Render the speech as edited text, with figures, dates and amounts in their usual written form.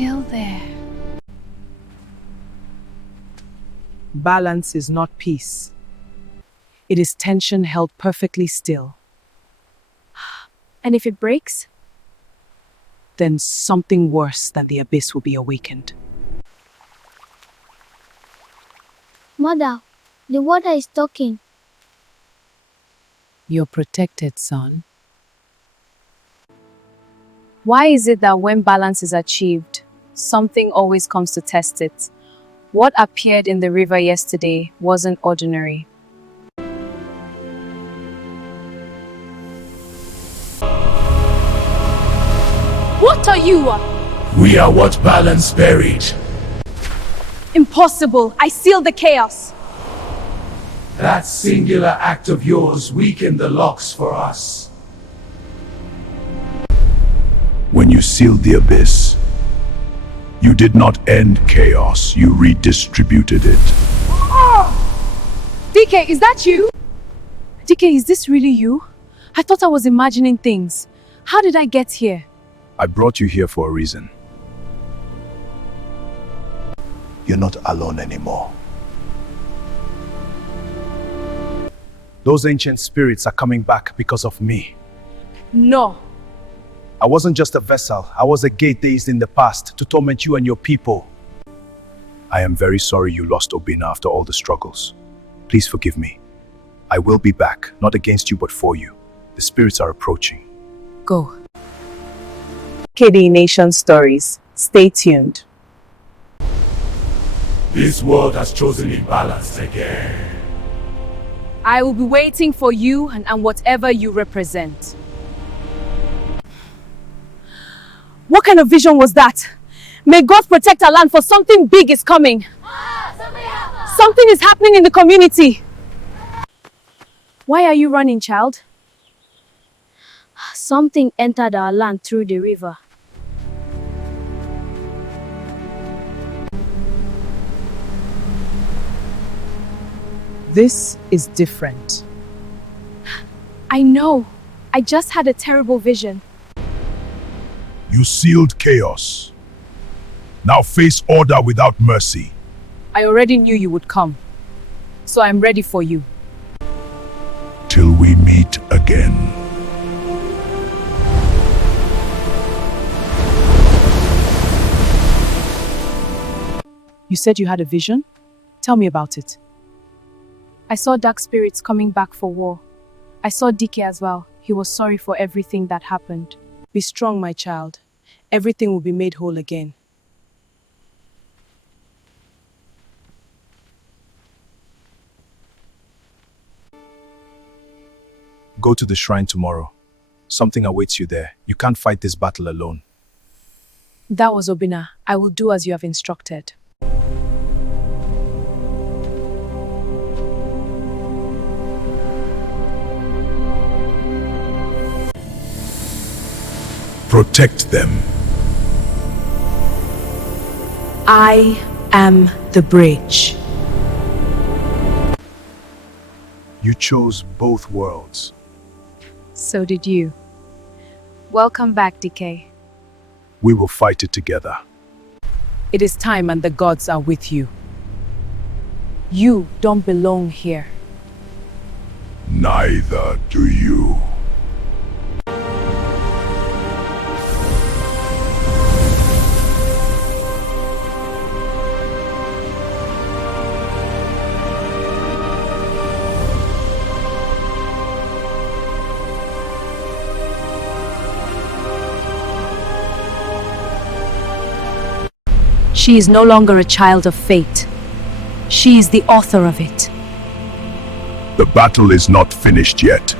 still there. Balance is not peace. It is tension held perfectly still. And if it breaks? Then something worse than the abyss will be awakened. Mother, the water is talking. You're protected, son. Why is it that when balance is achieved, something always comes to test it? What appeared in the river yesterday wasn't ordinary. What are you? We are what balance buried. Impossible! I sealed the chaos! That singular act of yours weakened the locks for us. When you sealed the abyss, you did not end chaos, you redistributed it. DK, is that you? DK, is this really you? I thought I was imagining things. How did I get here? I brought you here for a reason. You're not alone anymore. Those ancient spirits are coming back because of me. No. I wasn't just a vessel, I was a gate raised in the past to torment you and your people. I am very sorry you lost Obina after all the struggles. Please forgive me. I will be back, not against you but for you. The spirits are approaching. Go. KAYDEENATION stories. Stay tuned. This world has chosen imbalance again. I will be waiting for you and whatever you represent. What kind of vision was that? May God protect our land, for something big is coming. Something is happening in the community. Why are you running, child? Something entered our land through the river. This is different. I know. I just had a terrible vision. You sealed chaos. Now face order without mercy. I already knew you would come, so I'm ready for you. Till we meet again. You said you had a vision? Tell me about it. I saw dark spirits coming back for war. I saw DK as well. He was sorry for everything that happened. Be strong, my child. Everything will be made whole again. Go to the shrine tomorrow. Something awaits you there. You can't fight this battle alone. That was Obina. I will do as you have instructed. Protect them. I am the bridge. You chose both worlds. So did you. Welcome back, DK. We will fight it together. It is time and the gods are with you. You don't belong here. Neither do you. She is no longer a child of fate. She is the author of it. The battle is not finished yet.